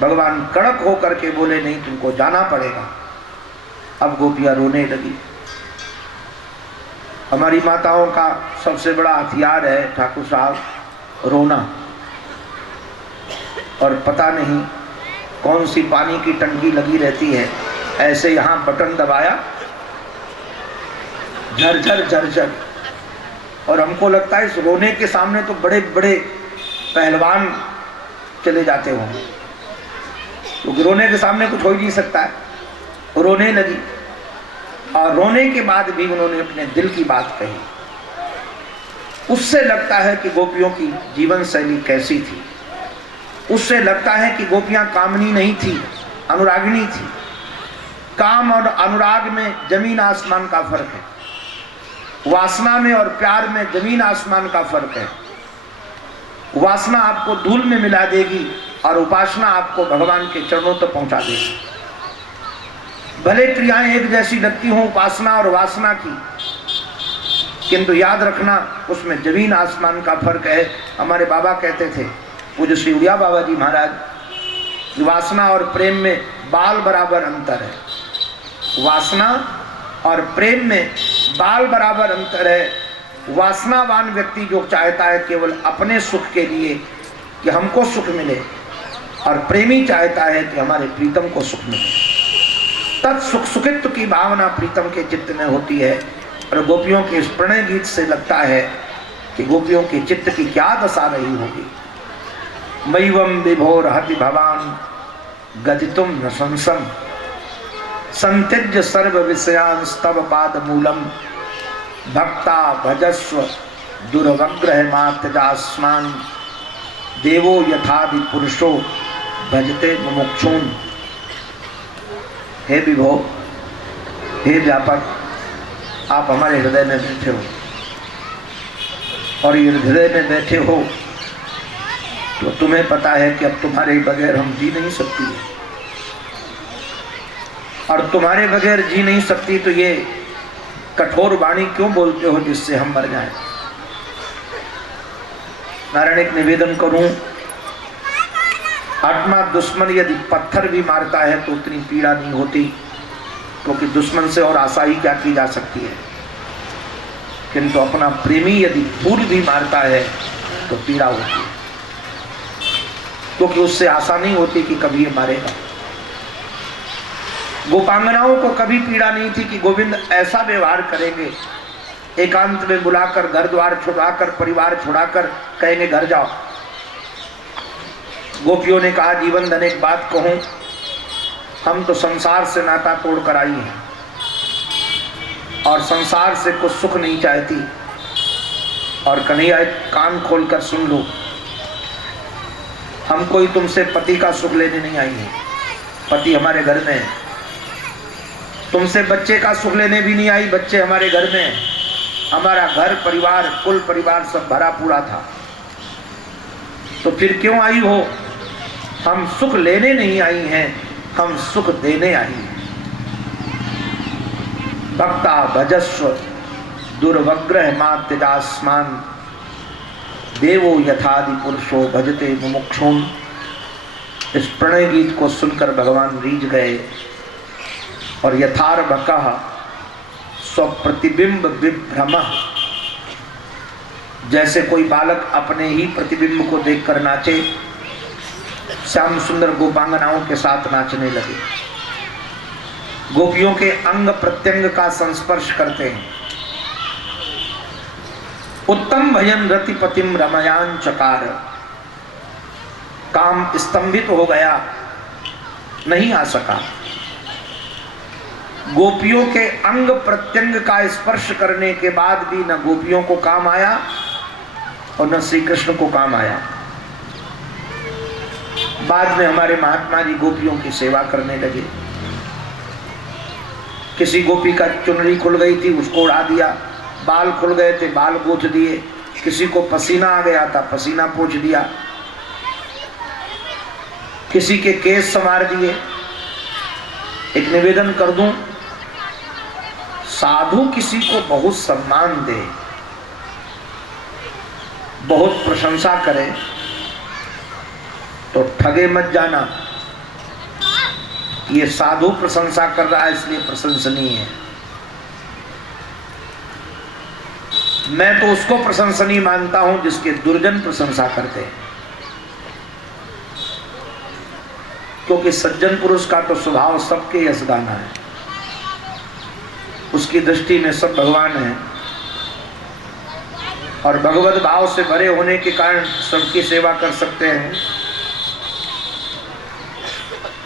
भगवान कड़क होकर के बोले नहीं, तुमको जाना पड़ेगा। अब गोपियां रोने लगी। हमारी माताओं का सबसे बड़ा हथियार है ठाकुर साहब, रोना। और पता नहीं कौन सी पानी की टंकी लगी रहती है, ऐसे यहाँ बटन दबाया, झरझर झरझर। और हमको लगता है इस रोने के सामने तो बड़े बड़े पहलवान चले जाते होंगे, क्योंकि रोने के सामने कुछ हो ही नहीं सकता है। रोने लगी और रोने के बाद भी उन्होंने अपने दिल की बात कही। उससे लगता है कि गोपियों की जीवन शैली कैसी थी। उससे लगता है कि गोपियां कामनी नहीं थी, अनुरागिणी थी। काम और अनुराग में जमीन आसमान का फर्क है, वासना में और प्यार में जमीन आसमान का फर्क है। वासना आपको धूल में मिला देगी और उपासना आपको भगवान के चरणों तक पहुंचा देगी। भले क्रियाएं एक जैसी लगती हों उपासना और वासना की, किंतु याद रखना उसमें जमीन आसमान का फर्क है। हमारे बाबा कहते थे, पूज्य श्री उड़िया बाबा जी महाराज, वासना और प्रेम में बाल बराबर अंतर है। वासना और प्रेम में बाल बराबर अंतर है। वासनावान व्यक्ति जो चाहता है केवल अपने सुख के लिए कि हमको सुख मिले, और प्रेमी चाहता है कि हमारे प्रीतम को सुख मिले। तत्सुख सुखित्व की भावना प्रीतम के चित्त में होती है। और गोपियों के इस प्रणय गीत से लगता है कि गोपियों के चित्त की क्या दशा रही होगी। मैवम विभोर हति भवान गदितुम न संसम, संत्यज्य सर्व विषयान स्तव पाद मूलम, भक्ता भजस्व दुर्वग्रह मात्यजास्मान, देवो यथादि पुरुषो भजते मुमुक्षून्। हे विभो, हे व्यापक, आप हमारे हृदय में बैठे हो, और ये हृदय में बैठे हो तो तुम्हें पता है कि अब तुम्हारे बगैर हम जी नहीं सकती है, और तुम्हारे बगैर जी नहीं सकती तो ये कठोर वाणी क्यों बोलते हो जिससे हम मर जाएं। नारायण, एक निवेदन करूं, आत्मा दुश्मन यदि पत्थर भी मारता है तो उतनी पीड़ा नहीं होती, क्योंकि दुश्मन से और आशा ही क्या की जा सकती है। किंतु अपना प्रेमी यदि फूल भी मारता है तो पीड़ा होती है, क्योंकि उससे आशा नहीं होती कि कभी ये मारेगा। गोपांगनाओं को कभी पीड़ा नहीं थी कि गोविंद ऐसा व्यवहार करेंगे, एकांत में बुलाकर, घर द्वार छुड़ाकर, परिवार छुड़ाकर कहेंगे घर जाओ। गोपियों ने कहा, जीवन धन एक बात कहूं, हम तो संसार से नाता तोड़ कर आई हैं और संसार से कुछ सुख नहीं चाहती। और कन्हैया, कान खोलकर सुन लो, हम कोई तुमसे पति का सुख लेने नहीं आई हैं, पति हमारे घर में है। तुमसे बच्चे का सुख लेने भी नहीं आई, बच्चे हमारे घर में हैं। हमारा घर परिवार, कुल परिवार सब भरा पूरा था, तो फिर क्यों आई हो? हम सुख लेने नहीं आई हैं, हम सुख देने आई हैं। भक्ता भजस्व दुर्वग्रह मात्यजास्मान, देवो यथादि पुरुषो भजते मुमुक्षून्। इस प्रणय गीत को सुनकर भगवान रीझ गए और यथार्भकः स्वप्रतिबिंब विभ्रमः, जैसे कोई बालक अपने ही प्रतिबिंब को देखकर नाचे, श्याम सुंदर गोपांगनाओं के साथ नाचने लगे। गोपियों के अंग प्रत्यंग का संस्पर्श करते हैं। उत्तम भयन रतिपतिम रमयान चकार, काम स्तंभित हो गया, नहीं आ सका। गोपियों के अंग प्रत्यंग का स्पर्श करने के बाद भी न गोपियों को काम आया और न श्री कृष्ण को काम आया। बाद में हमारे महात्मा जी गोपियों की सेवा करने लगे। किसी गोपी का चुनरी खुल गई थी, उसको उड़ा दिया, बाल खुल गए थे, बाल पोंछ दिए, किसी को पसीना आ गया था, पसीना पोंछ दिया, किसी के केस संवार दिए। एक निवेदन कर दूं, साधु किसी को बहुत सम्मान दे, बहुत प्रशंसा करे तो ठगे मत जाना, ये साधु प्रशंसा कर रहा है इसलिए प्रशंसनीय है। मैं तो उसको प्रशंसनीय मानता हूं जिसके दुर्जन प्रशंसा करते हैं, क्योंकि सज्जन पुरुष का तो स्वभाव सबके यश गाना है, उसकी दृष्टि में सब भगवान है और भगवत भाव से भरे होने के कारण सबकी सेवा कर सकते हैं।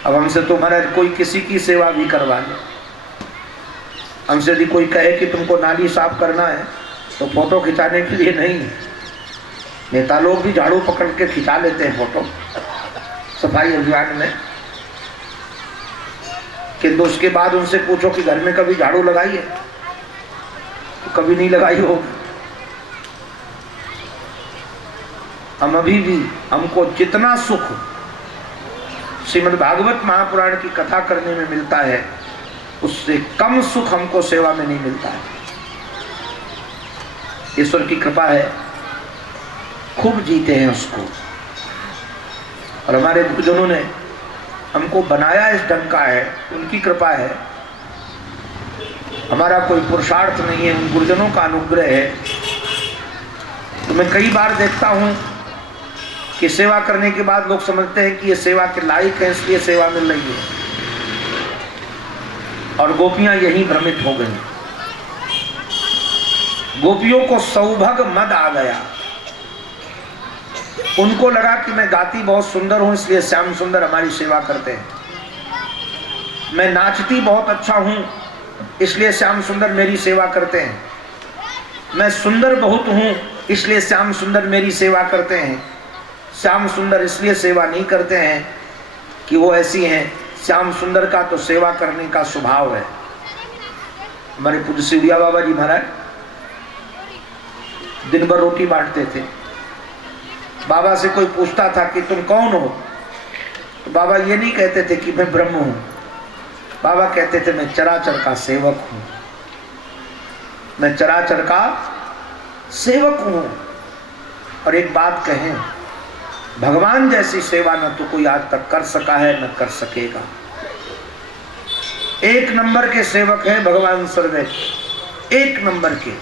अब हमसे तो महाराज कोई किसी की सेवा भी करवा ले, हमसे यदि कोई कहे कि तुमको नाली साफ करना है तो फोटो खिंचाने के लिए नहीं, नेता लोग भी झाड़ू पकड़ के खिंचा लेते हैं फोटो सफाई अभियान में, किंतु उसके बाद उनसे पूछो कि घर में कभी झाड़ू लगाई है तो कभी नहीं लगाई हो। हम अभी भी हमको जितना सुख श्रीमद् भागवत महापुराण की कथा करने में मिलता है उससे कम सुख हमको सेवा में नहीं मिलता है। ईश्वर की कृपा है, खूब जीते हैं उसको, और हमारे गुरुजनों ने हमको बनाया इस ढंग का है, उनकी कृपा है, हमारा कोई पुरुषार्थ नहीं है, उन गुरुजनों का अनुग्रह है। तो मैं कई बार देखता हूं कि सेवा करने के बाद लोग समझते हैं कि ये सेवा के लायक है इसलिए सेवा मिल रही है, और गोपियां यही भ्रमित हो गई। गोपियों को सौभाग मद आ गया, उनको लगा कि मैं गाती बहुत सुंदर हूं इसलिए श्याम सुंदर हमारी सेवा करते हैं, मैं नाचती बहुत अच्छा हूं इसलिए श्याम सुंदर मेरी सेवा करते हैं, मैं सुंदर बहुत हूं इसलिए श्याम सुंदर मेरी सेवा करते हैं। श्याम सुंदर इसलिए सेवा नहीं करते हैं कि वो ऐसी हैं, श्याम सुंदर का तो सेवा करने का स्वभाव है। हमारे पूज्य शिवड़िया बाबा जी महाराज दिन भर रोटी बांटते थे, बाबा से कोई पूछता था कि तुम कौन हो, तो बाबा ये नहीं कहते थे कि मैं ब्रह्म हूं, बाबा कहते थे मैं चराचर का सेवक हूं, मैं चराचर का सेवक हूं। और एक बात कहें, भगवान जैसी सेवा न तो कोई आज तक कर सका है न कर सकेगा। एक नंबर के सेवक हैं भगवान सर्वे, एक नंबर के,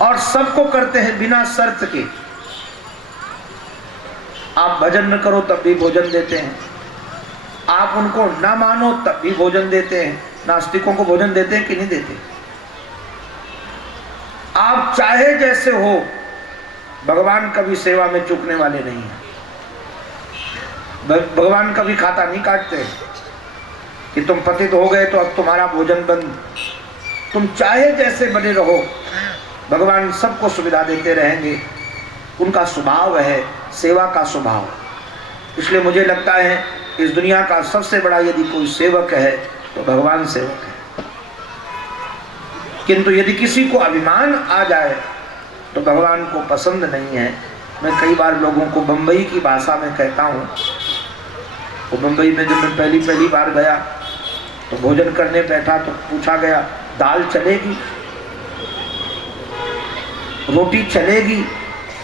और सबको करते हैं बिना शर्त के। आप भजन न करो तब भी भोजन देते हैं, आप उनको ना मानो तब भी भोजन देते हैं। नास्तिकों को भोजन देते हैं कि नहीं देते? आप चाहे जैसे हो, भगवान कभी सेवा में चूकने वाले नहीं है। भगवान कभी खाता नहीं काटते कि तुम पतित हो गए तो अब तुम्हारा भोजन बंद। तुम चाहे जैसे बने रहो, भगवान सबको सुविधा देते रहेंगे। उनका स्वभाव है सेवा का स्वभाव। इसलिए मुझे लगता है इस दुनिया का सबसे बड़ा यदि कोई सेवक है तो भगवान सेवक है। किंतु यदि किसी को अभिमान आ जाए तो भगवान को पसंद नहीं है। मैं कई बार लोगों को बम्बई की भाषा में कहता हूँ, वो बम्बई में जब मैं पहली बार गया तो भोजन करने बैठा तो पूछा गया दाल चलेगी, रोटी चलेगी।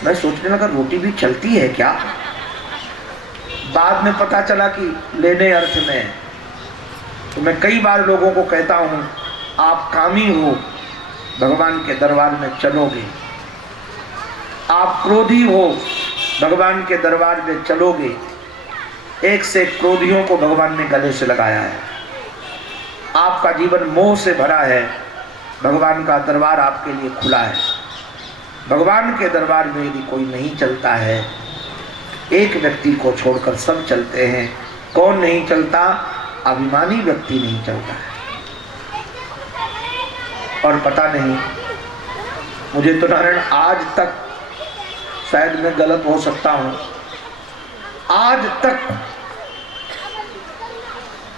मैं सोचने लगा रोटी भी चलती है क्या? बाद में पता चला कि लेने अर्थ में है। तो मैं कई बार लोगों को कहता हूँ आप कामी हो, भगवान के दरबार में चलोगे। आप क्रोधी हो, भगवान के दरबार में चलोगे। एक से क्रोधियों को भगवान ने गले से लगाया है। आपका जीवन मोह से भरा है, भगवान का दरबार आपके लिए खुला है। भगवान के दरबार में यदि कोई नहीं चलता है, एक व्यक्ति को छोड़कर सब चलते हैं। कौन नहीं चलता? अभिमानी व्यक्ति नहीं चलता है। और पता नहीं, मुझे तो नारायण आज तक, शायद मैं गलत हो सकता हूं, आज तक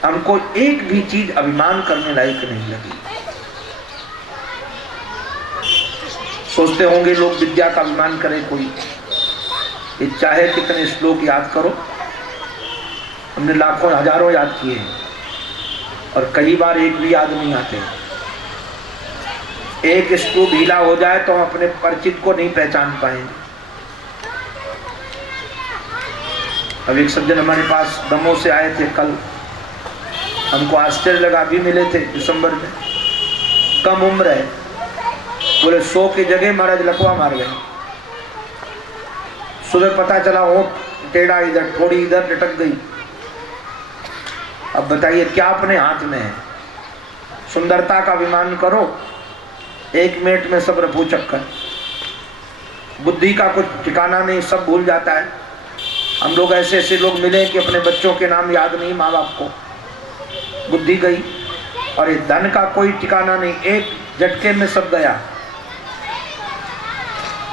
हमको एक भी चीज अभिमान करने लायक नहीं लगी। सोचते होंगे लोग विद्या का अभिमान करे कोई, ये चाहे कितने श्लोक याद करो, हमने लाखों हजारों याद किए हैं और कई बार एक भी याद नहीं आते। एक स्क्रू ढीला हो जाए तो हम अपने परिचित को नहीं पहचान पाएंगे। अब एक सज्जन हमारे पास दमोह से आए थे कल, हमको आश्चर्य लगा, अभी मिले थे दिसंबर में, कम उम्र है। बोले 100 की जगह महाराज लकवा मार गए। सुबह पता चला होंठ टेढ़ा इधर, थोड़ी इधर लटक गई। अब बताइए क्या अपने हाथ में है? सुंदरता का अभिमान करो, 1 मिनट में सब रफू चक्कर। बुद्धि का कुछ ठिकाना नहीं, सब भूल जाता है। हम लोग ऐसे ऐसे लोग मिले कि अपने बच्चों के नाम याद नहीं, माँ बाप को, बुद्धि गई। और ये धन का कोई ठिकाना नहीं, एक झटके में सब गया।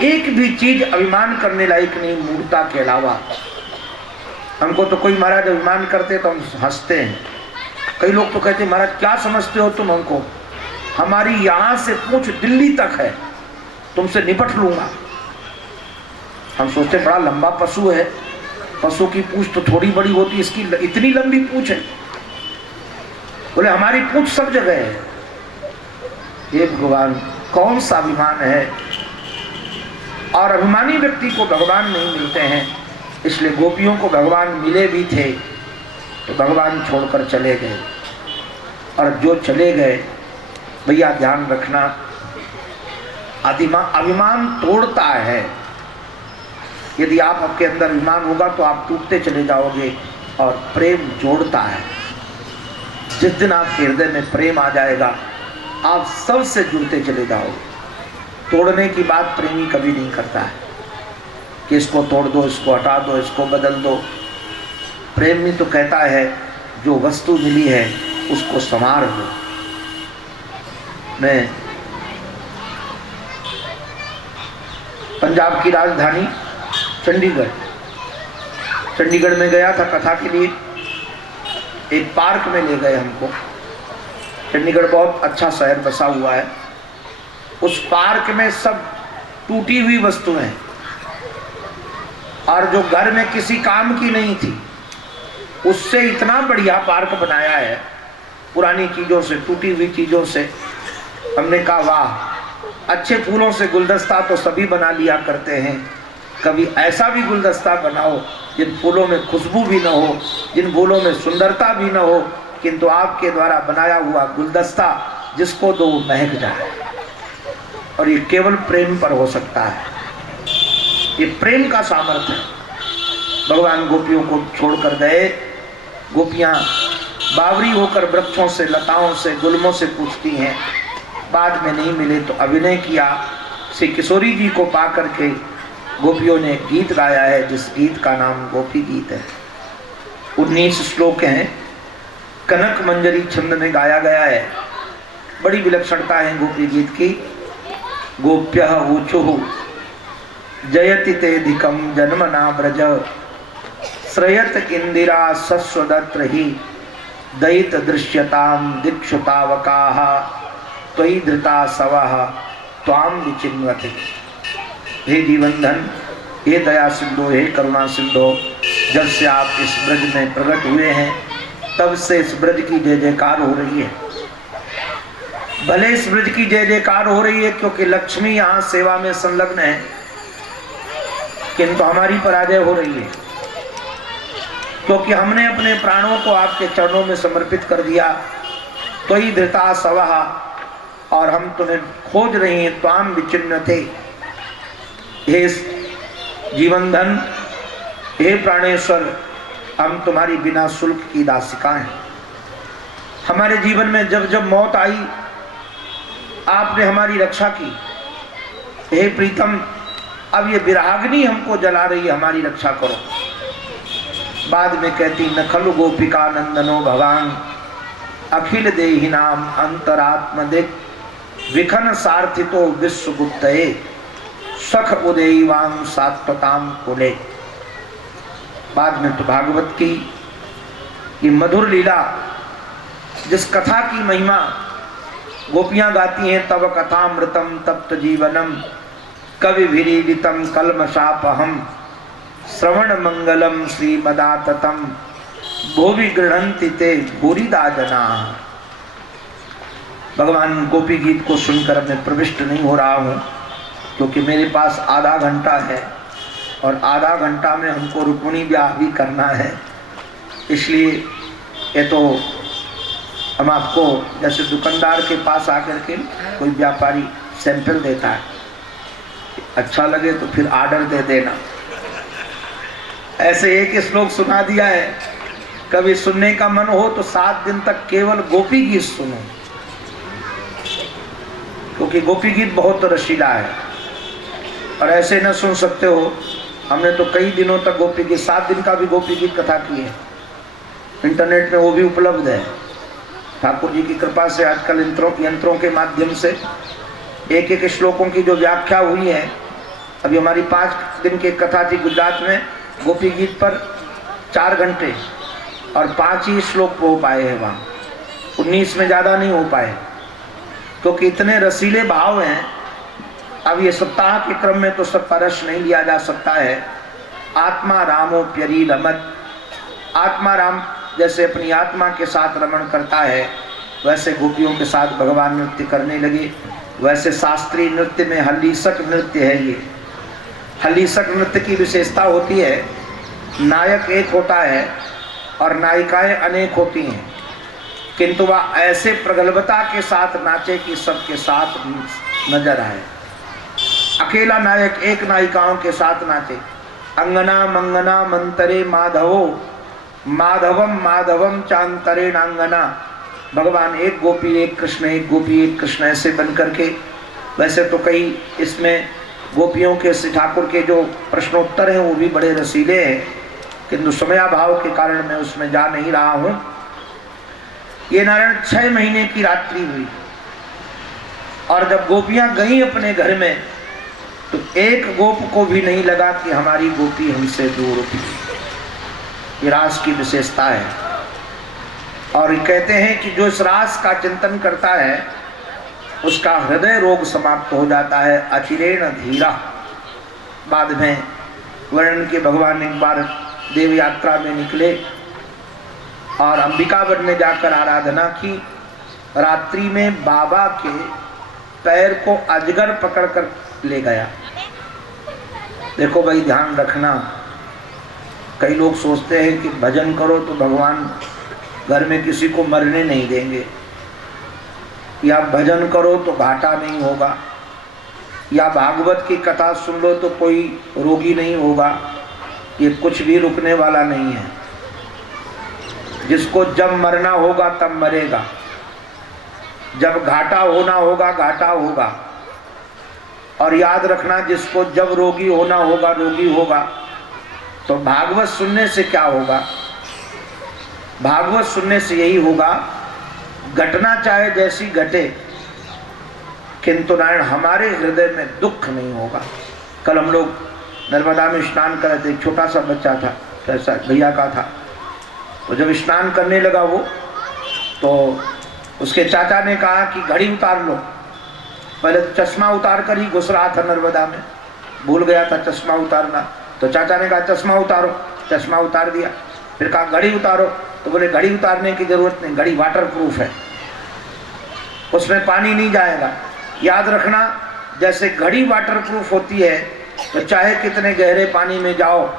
एक भी चीज अभिमान करने लायक नहीं मूर्ता के अलावा। हमको तो कोई महाराज अभिमान करते तो हम हंसते हैं। कई लोग तो कहते महाराज क्या समझते हो तुम हमको, हमारी यहां से पूंछ दिल्ली तक है, तुमसे निपट लूंगा। हम सोचते बड़ा लंबा पशु है, पशु की पूंछ तो थोड़ी बड़ी होती, इसकी इतनी लंबी पूंछ है। बोले हमारी पूंछ सब जगह है। ये भगवान कौन सा अभिमान है? और अभिमानी व्यक्ति को भगवान नहीं मिलते हैं। इसलिए गोपियों को भगवान मिले भी थे तो भगवान छोड़कर चले गए। और जो चले गए, भैया ध्यान रखना, अभिमान तोड़ता है। यदि आपके अंदर अभिमान होगा तो आप टूटते चले जाओगे। और प्रेम जोड़ता है। जिस दिन आपके हृदय में प्रेम आ जाएगा, आप सबसे जुड़ते चले जाओगे। तोड़ने की बात प्रेमी कभी नहीं करता है कि इसको तोड़ दो, इसको हटा दो, इसको बदल दो। प्रेमी तो कहता है जो वस्तु मिली है उसको संवार दो। मैं पंजाब की राजधानी चंडीगढ़ में गया था कथा के लिए। एक पार्क में ले गए हमको। चंडीगढ़ बहुत अच्छा शहर बसा हुआ है। उस पार्क में सब टूटी हुई वस्तुएं, और जो घर में किसी काम की नहीं थी, उससे इतना बढ़िया पार्क बनाया है पुरानी चीजों से, टूटी हुई चीजों से। हमने कहा वाह, अच्छे फूलों से गुलदस्ता तो सभी बना लिया करते हैं, कभी ऐसा भी गुलदस्ता बनाओ जिन फूलों में खुशबू भी न हो, जिन फूलों में सुंदरता भी न हो, किंतु आपके द्वारा बनाया हुआ गुलदस्ता जिसको दो महक जाए। और ये केवल प्रेम पर हो सकता है। ये प्रेम का सामर्थ्य है। भगवान गोपियों को छोड़कर गए। गोपियां बावरी होकर वृक्षों से, लताओं से, गुलमों से पूछती हैं। बाद में नहीं मिले तो अभिनय किया। श्री किशोरी जी को पा करके गोपियों ने गीत गाया है, जिस गीत का नाम गोपी गीत है। 19 श्लोक हैं, कनक मंजरी छंद में गाया गया है। बड़ी विलक्षणता है गोपी गीत की। गोप्यः ऊचुः जयति तेधिकं जन्मना ब्रज, श्रयत इंदिरा सस्वदत्र ही दयित दृश्यताम दीक्षुतावकाः, त्वयि धृता सवः त्वाम विचिन्वते। हे जीवनधन, हे दया सिंधु, हे करुणा सिंधु, जब से आप इस ब्रज में प्रकट हुए हैं तब से इस ब्रज की जय जयकार हो रही है। भले इस ब्रज की जय जयकार हो रही है क्योंकि लक्ष्मी यहाँ सेवा में संलग्न है, किंतु हमारी पराजय हो रही है क्योंकि हमने अपने प्राणों को आपके चरणों में समर्पित कर दिया। तो ही धृता सवः, और हम तुम्हें खोज रही हैं। त्वाम विचिन्न थे, हे जीवन धन, हे प्राणेश्वर, हम तुम्हारी बिना शुल्क की दासिका हैं। हमारे जीवन में जब जब मौत आई आपने हमारी रक्षा की। हे प्रीतम, अब ये विराग्नि हमको जला रही है, हमारी रक्षा करो। बाद में कहती न खलु गोपिका नंदनो भगवान, अखिल देहि नाम अंतरात्म दिक, विखन सार्थितो विश्वगुप्तये, सख उदयवाम सात्वताम कुले। बाद में तो भागवत की ये मधुर लीला, जिस कथा की महिमा गोपियां गाती हैं, तब कथामृतम तप्त जीवनम कवि विरीडितम कलमशापहम, श्रवण मंगलम श्रीमदाततम, भोवि गृह्णन्ति ते भूरिदा जना। भगवान गोपी गीत को सुनकर मैं प्रविष्ट नहीं हो रहा हूँ क्योंकि मेरे पास आधा घंटा है और आधा घंटा में हमको रुक्मिणी ब्याह भी करना है। इसलिए ये तो हम आपको जैसे दुकानदार के पास आकर के कोई व्यापारी सैंपल देता है, अच्छा लगे तो फिर ऑर्डर दे देना, ऐसे एक श्लोक सुना दिया है। कभी सुनने का मन हो तो 7 दिन तक केवल गोपी गीत सुनो, क्योंकि गोपी गीत बहुत रसीला है और ऐसे न सुन सकते हो। हमने तो कई दिनों तक गोपी गीत, 7 दिन का भी गोपी गीत कथा की है, इंटरनेट में वो भी उपलब्ध है। ठाकुर जी की कृपा से आजकल यंत्रों के माध्यम से एक एक श्लोकों की जो व्याख्या हुई है। अभी हमारी 5 दिन की कथा थी गुजरात में, गोपी गीत पर 4 घंटे और 5 ही श्लोक हो पाए हैं वहाँ, 19 में ज़्यादा नहीं हो पाए, क्योंकि इतने रसीले भाव हैं। अब ये सप्ताह के क्रम में तो सब परश नहीं लिया जा सकता है। आत्मा रामो प्यरी रमत, आत्मा राम जैसे अपनी आत्मा के साथ रमण करता है, वैसे गोपियों के साथ भगवान नृत्य करने लगे। वैसे शास्त्रीय नृत्य में हल्लीसक नृत्य है। ये हल्लीसक नृत्य की विशेषता होती है, नायक एक होता है और नायिकाएं अनेक होती हैं, किंतु वह ऐसे प्रगल्भता के साथ नाचे कि सबके साथ नजर आए। अकेला नायक एक नायिकाओं के साथ नाचे। अंगना मंगना मंतरे माधवो माधवम माधवम चांतरे नांगना। भगवान एक गोपी एक कृष्ण, एक गोपी एक कृष्ण, ऐसे बन करके। वैसे तो कई इसमें गोपियों के श्री ठाकुर के जो प्रश्नोत्तर हैं वो भी बड़े रसीले हैं, किंतु समयाभाव के कारण मैं उसमें जा नहीं रहा हूँ। ये नारायण 6 महीने की रात्रि हुई और जब गोपियाँ गईं अपने घर में तो एक गोप को भी नहीं लगा कि हमारी गोपी हमसे दूर हुई। ये रास की विशेषता है। और कहते हैं कि जो इस रास का चिंतन करता है उसका हृदय रोग समाप्त हो जाता है। अचिरेण धीरा। बाद में वर्णन के भगवान एक बार देव यात्रा में निकले और अंबिकावन में जाकर आराधना की। रात्रि में बाबा के पैर को अजगर पकड़कर ले गया। देखो भाई, ध्यान रखना, कई लोग सोचते हैं कि भजन करो तो भगवान घर में किसी को मरने नहीं देंगे, या भजन करो तो घाटा नहीं होगा, या भागवत की कथा सुन लो तो कोई रोगी नहीं होगा। ये कुछ भी रुकने वाला नहीं है। जिसको जब मरना होगा तब मरेगा, जब घाटा होना होगा घाटा होगा। और याद रखना, जिसको जब रोगी होना होगा रोगी होगा। तो भागवत सुनने से क्या होगा? भागवत सुनने से यही होगा, घटना चाहे जैसी घटे किंतु नारायण हमारे हृदय में दुख नहीं होगा। कल हम लोग नर्मदा में स्नान कर रहे थे, एक छोटा सा बच्चा था, कैसा भैया का था। तो जब स्नान करने लगा वो, तो उसके चाचा ने कहा कि घड़ी उतार लो। पहले चश्मा उतार कर ही घुस रहा था नर्मदा में, भूल गया था चश्मा उतारना। तो चाचा ने कहा चश्मा उतारो, चश्मा उतार दिया। फिर कहा घड़ी उतारो, तो बोले घड़ी उतारने की जरूरत नहीं, घड़ी वाटर प्रूफ है, उसमें पानी नहीं जाएगा। याद रखना, जैसे घड़ी वाटर प्रूफ होती है तो चाहे कितने गहरे पानी में जाओ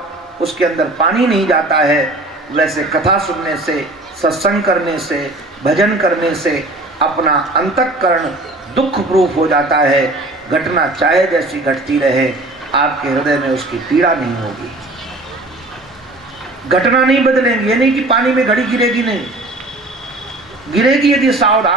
उसके अंदर पानी नहीं जाता है, वैसे कथा सुनने से, सत्संग करने से, भजन करने से अपना अंतःकरण दुख प्रूफ हो जाता है। घटना चाहे जैसी घटती रहे, आपके हृदय में उसकी पीड़ा नहीं होगी। घटना नहीं बदलेंगी, ये नहीं कि पानी में घड़ी गिरेगी, नहीं गिरेगी यदि सावधान